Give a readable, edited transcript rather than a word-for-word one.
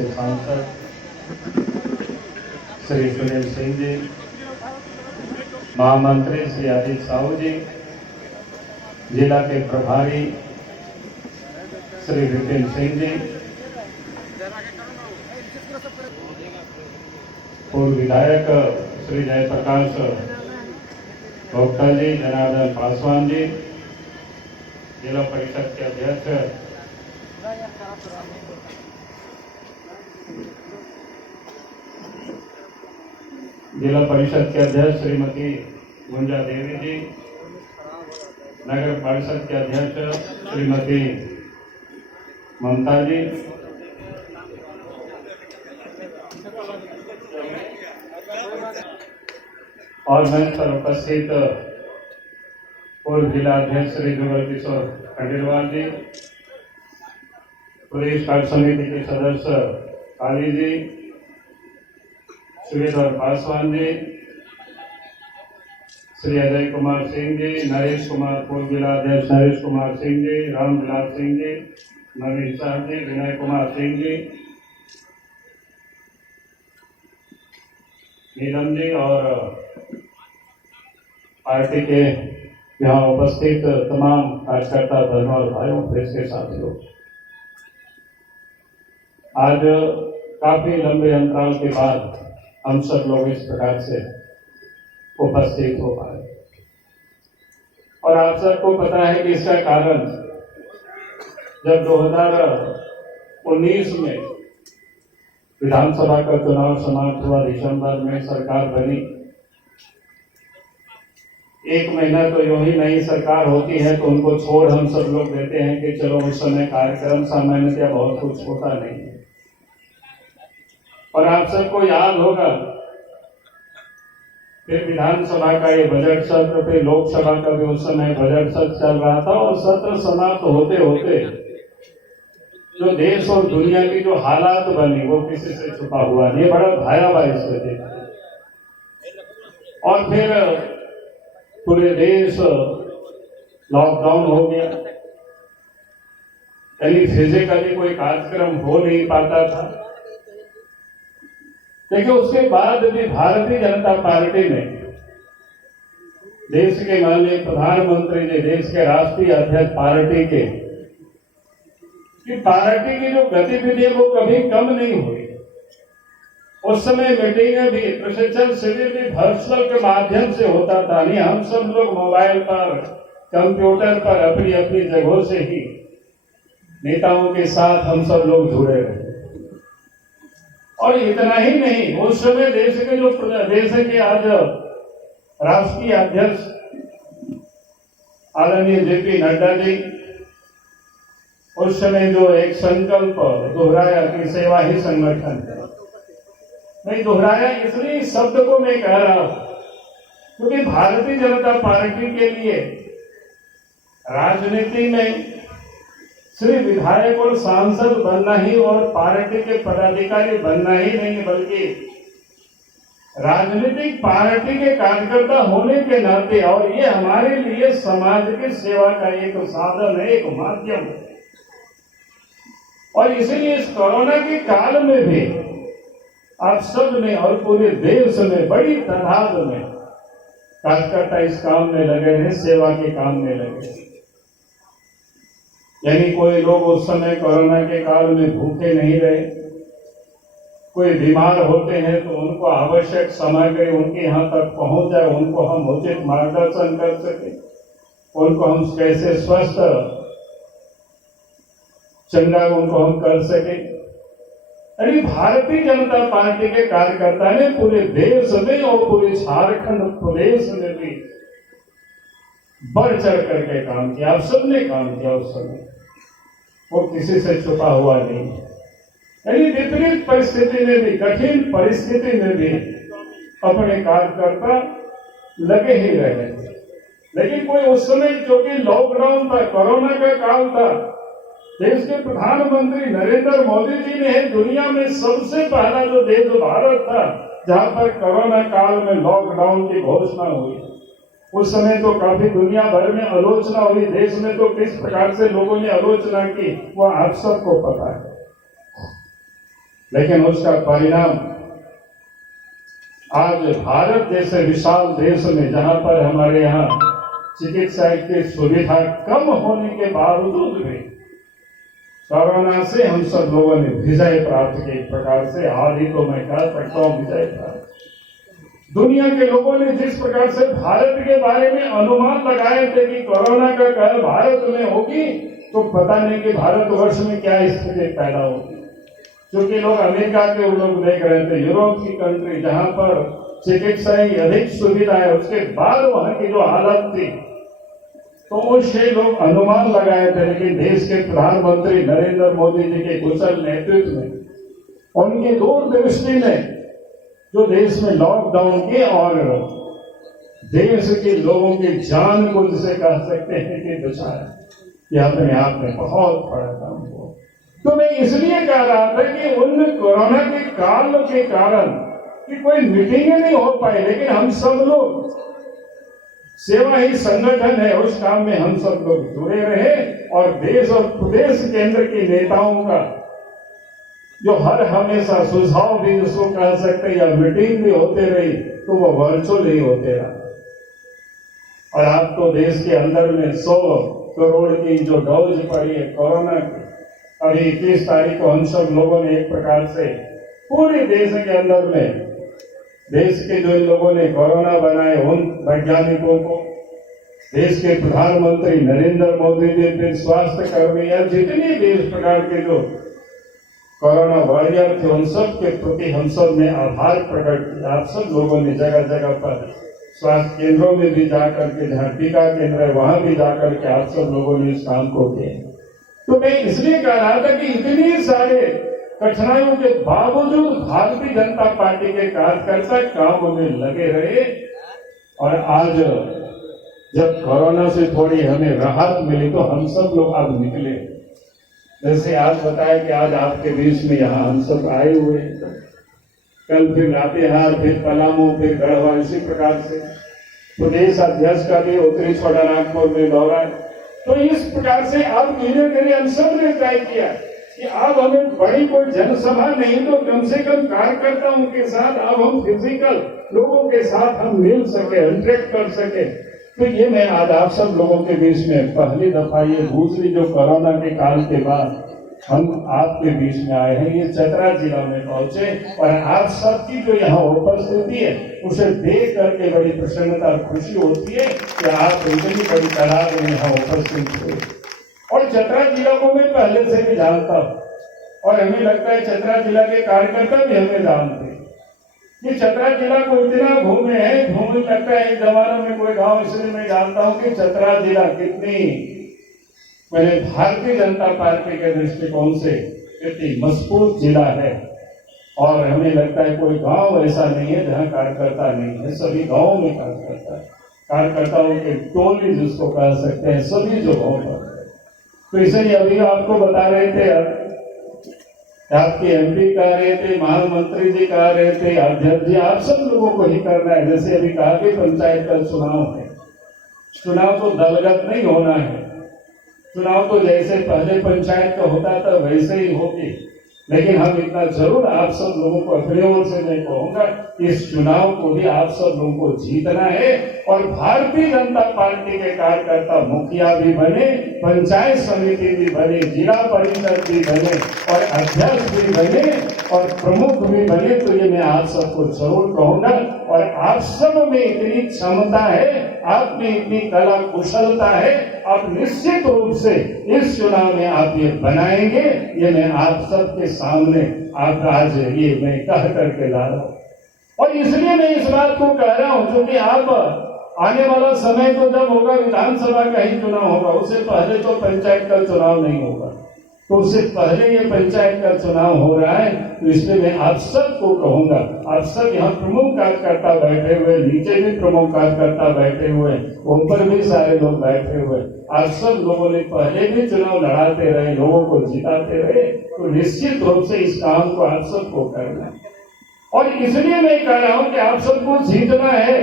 से सांसद श्री सुनील सिंह जी, महामंत्री श्री आदित्य साहू जी, जिला के प्रभारी श्री विपिन सिंह जी, पूर्व विधायक श्री जयप्रकाश भोक्ता जी, जनार्दन पासवान जी, जिला परिषद के अध्यक्ष श्रीमती गुंजा देवी जी, नगर परिषद के अध्यक्ष श्रीमती ममता जी, और मंच पर उपस्थित पूर्व जिला अध्यक्ष श्री जुगल किशोर खंडेलवाल जी, प्रदेश कार्य समिति के सदस्य काली जी, श्रीधर पासवान जी, श्री अजय कुमार सिंह जी, नरेश कुमार, पूर्व जिला अध्यक्ष नरेश कुमार सिंह जी, रामविलास सिंह जी, नवीन साहब जी, विनय कुमार सिंह जी, नीलम जी और पार्टी के यहाँ उपस्थित तमाम कार्यकर्ता बहनों और भाइयों, प्रेस के साथियों, आज काफी लंबे अंतराल के बाद हम सब लोग इस प्रकार से उपस्थित हो पाए और आप सबको पता है कि इसका कारण जब 2019 में विधानसभा का चुनाव समाप्त हुआ, दिसंबर में सरकार बनी। एक महीना तो यूं ही नई सरकार होती है तो उनको छोड़ हम सब लोग देते हैं कि चलो उस समय कार्यक्रम सामान्यतया बहुत कुछ होता नहीं है। और आप सबको याद होगा फिर विधानसभा का ये बजट सत्र, फिर लोकसभा का भी उस समय बजट सत्र चल रहा था और सत्र समाप्त होते होते जो देश और दुनिया की जो हालात बनी वो किसी से छुपा हुआ नहीं, बड़ा भयावह स्थिति। और फिर पूरे देश लॉकडाउन हो गया, यानी फिजिकली कोई कार्यक्रम हो नहीं पाता था। लेकिन उसके बाद भी भारतीय जनता पार्टी ने, देश के माननीय प्रधानमंत्री जी, देश के राष्ट्रीय अध्यक्ष पार्टी के, कि पार्टी की जो गतिविधि है वो कभी कम नहीं हुई। उस समय मीटिंगें भी, प्रशिक्षण शिविर भी वर्चुअल के माध्यम से होता था। नहीं, हम सब लोग मोबाइल पर, कंप्यूटर पर अपनी अपनी जगहों से ही नेताओं के साथ हम सब लोग जुड़े रहे। और इतना ही नहीं, उस समय देश के आज राष्ट्रीय अध्यक्ष आदरणीय जेपी नड्डा जी, उस समय जो एक संकल्प दोहराया कि सेवा ही संगठन है। मैं दोहराया इसलिए शब्द को मैं कह रहा हूं क्योंकि भारतीय जनता पार्टी के लिए राजनीति में सिर्फ विधायक और सांसद बनना ही और पार्टी के पदाधिकारी बनना ही नहीं, बल्कि राजनीतिक पार्टी के कार्यकर्ता होने के नाते, और ये हमारे लिए समाज की सेवा का एक साधन है, एक माध्यम है। और इसीलिए इस कोरोना के काल में भी आप सब ने और पूरे देश में बड़ी तादाद में कार्यकर्ता इस काम में लगे हैं, सेवा के काम में लगे हैं। यानी कोई लोग उस समय कोरोना के काल में भूखे नहीं रहे, कोई बीमार होते हैं तो उनको आवश्यक सामग्री उनके यहाँ तक पहुंच जाए, उनको हम उचित मार्गदर्शन कर सके, उनको हम कैसे स्वस्थ चंगा उनको हम कर सके। यानी भारतीय जनता पार्टी के कार्यकर्ता ने पूरे देश में और पूरे झारखंड प्रदेश में भी बढ़ चढ़ करके काम किया। आप सबने काम किया उस समय, वो किसी से छुपा हुआ नहीं। यानी विपरीत परिस्थिति में भी, कठिन परिस्थिति में भी अपने कार्यकर्ता लगे ही रहे। लेकिन कोई उस समय, क्योंकि लॉकडाउन था, कोरोना का काल था, देश के प्रधानमंत्री नरेंद्र मोदी जी ने दुनिया में सबसे पहला जो देश भारत था जहां पर कोरोना काल में लॉकडाउन की घोषणा हुई, उस समय तो काफी दुनिया भर में आलोचना हुई। देश में तो किस प्रकार से लोगों ने आलोचना की वो आप सबको पता है। लेकिन उसका परिणाम आज भारत जैसे विशाल देश में, जहां पर हमारे यहाँ चिकित्सा की सुविधा कम होने के बावजूद भी कोरोना से हम सब लोगों ने विजय प्राप्त की। एक प्रकार से आज ही तो मैं कह सकता हूं विजय प्राप्त। दुनिया के लोगों ने जिस प्रकार से भारत के बारे में अनुमान लगाए थे कि कोरोना का कहर भारत में होगी, तो पता नहीं कि भारतवर्ष में क्या स्थिति पैदा होगी। क्योंकि लोग अमेरिका के लोग देख रहे थे, यूरोप की कंट्री जहां पर चिकित्सा की अधिक सुविधा है, उसके बाद वहां की जो हालत थी, तो उससे लोग अनुमान लगाए थे। लेकिन देश के प्रधानमंत्री नरेंद्र मोदी जी के कुशल नेतृत्व में, उनकी दूरदृष्टि ने जो देश में लॉकडाउन किए और देश के लोगों की जान को जिसे कह सकते हैं कि बचाया, यह अपने आप में बहुत बड़ा काम हुआ। तो मैं इसलिए कह रहा था कि उन कोरोना के काल के कारण कि कोई मीटिंगें नहीं हो पाई, लेकिन हम सब लोग सेवा ही संगठन है, उस काम में हम सब लोग जुड़े रहे और देश और प्रदेश केंद्र के नेताओं का जो हर हमेशा सुझाव भी जिसको कह सकते हैं या मीटिंग भी होते रही, तो वो वर्चुअल ही होते रहा। और आप तो देश के अंदर में 100 करोड़ की जो डोज पड़ी है कोरोना की, अभी 21 तारीख को हम सब लोगों ने एक प्रकार से पूरे देश के अंदर में, देश के जो इन लोगों ने कोरोना बनाए उन वैज्ञानिकों को, देश के प्रधानमंत्री नरेंद्र मोदी जी, फिर स्वास्थ्य कर्मी या जितने भी इस प्रकार के जो कोरोना वॉरियर थे, उन सब के प्रति हम सब ने आभार प्रकट किया। आप सब लोगों ने जगह जगह पर स्वास्थ्य केंद्रों में भी जाकर के, जहाँ टीका केंद्र है वहां भी जाकर के आप सब लोगों ने इस काम को किया। तो मैं इसलिए कह रहा था कि इतनी सारे कठिनाइयों के बावजूद भारतीय जनता पार्टी के कार्यकर्ता काम में लगे रहे और आज जब कोरोना से थोड़ी हमें राहत मिली तो हम सब लोग अब निकले। जैसे आज बताया कि आज आपके बीच में यहाँ हम सब आए हुए, कल फिर लातेहार, फिर पलामू, फिर गढ़वा, इसी प्रकार से प्रदेश अध्यक्ष का भी उत्तरी छोटा नागपुर में दौरा। तो इस प्रकार से अब धीरे धीरे हम सब ने तय किया कि अब हमें बड़ी कोई जनसभा नहीं तो कम से कम कार्यकर्ताओं के साथ अब हम फिजिकल लोगों के साथ हम मिल सके, इंटरेक्ट कर सके। तो ये मैं आज आप सब लोगों के बीच में पहली दफा, ये दूसरी जो कोरोना के काल के बाद हम आपके बीच में आए हैं, ये चतरा जिला में पहुंचे और आप सबकी जो यहाँ उपस्थिति है उसे देख करके बड़ी प्रसन्नता खुशी होती है कि आप इतनी बड़ी तादाद में यहाँ उपस्थित हुए। और चतरा जिला को मैं पहले से भी जानता हूँ और हमें लगता है चतरा जिला के कार्यकर्ता भी हमें जानते हैं। ये चतरा जिला को इतना घूमे हैं, घूमने लगता है एक जमाने में कोई गांव, इसलिए मैं जानता हूं कि चतरा जिला कितनी मैंने भारतीय जनता पार्टी के दृष्टिकोण से कितनी मजबूत जिला है। और हमें लगता है कोई गांव ऐसा नहीं है जहां कार्यकर्ता नहीं है, सभी गांवों में कार्यकर्ता है, कार्यकर्ताओं के टोली जिसको कह सकते हैं, सभी जगहों पर। तो इसलिए अभी आपको बता रहे थे, आपके एमपी कह रहे थे, महामंत्री जी कह रहे थे, अध्यक्ष जी, आप सब लोगों को ही करना है। जैसे अभी कहा कि पंचायत का चुनाव है, चुनाव तो दलगत नहीं होना है, चुनाव तो जैसे पहले पंचायत का होता था वैसे ही होगी। लेकिन हम इतना जरूर आप सब लोगों को अपने ओर से मैं कहूंगा, इस चुनाव को भी आप सब लोगों को जीतना है और भारतीय जनता पार्टी के कार्यकर्ता मुखिया भी बने, पंचायत समिति भी बने, जिला परिषद भी बने और अध्यक्ष भी बने और प्रमुख भी बने। तो ये मैं आप सबको जरूर कहूंगा और आप सब में इतनी क्षमता है, आप में इतनी कला कुशलता है, आप निश्चित रूप से इस चुनाव में आप ये बनाएंगे। ये मैं आप सबके सामने आप आज ये मैं कह करके ला रहा हूं। और इसलिए मैं इस बात को कह रहा हूं क्योंकि आप आने वाला समय तो जब होगा विधानसभा का ही चुनाव होगा, उससे पहले तो पंचायत का चुनाव नहीं होगा। तो उससे पहले ये पंचायत का चुनाव हो रहा है। तो इसलिए मैं आप सबको कहूंगा, आप सब यहाँ प्रमुख कार्यकर्ता बैठे हुए, नीचे भी प्रमुख कार्यकर्ता बैठे हुए, ऊपर भी सारे लोग बैठे हुए, आप सब लोगों ने पहले भी चुनाव लड़ाते रहे, लोगों को जिताते रहे। तो निश्चित रूप से इस काम को आप सबको करना है। और इसलिए मैं कह रहा हूं कि आप सबको जीतना है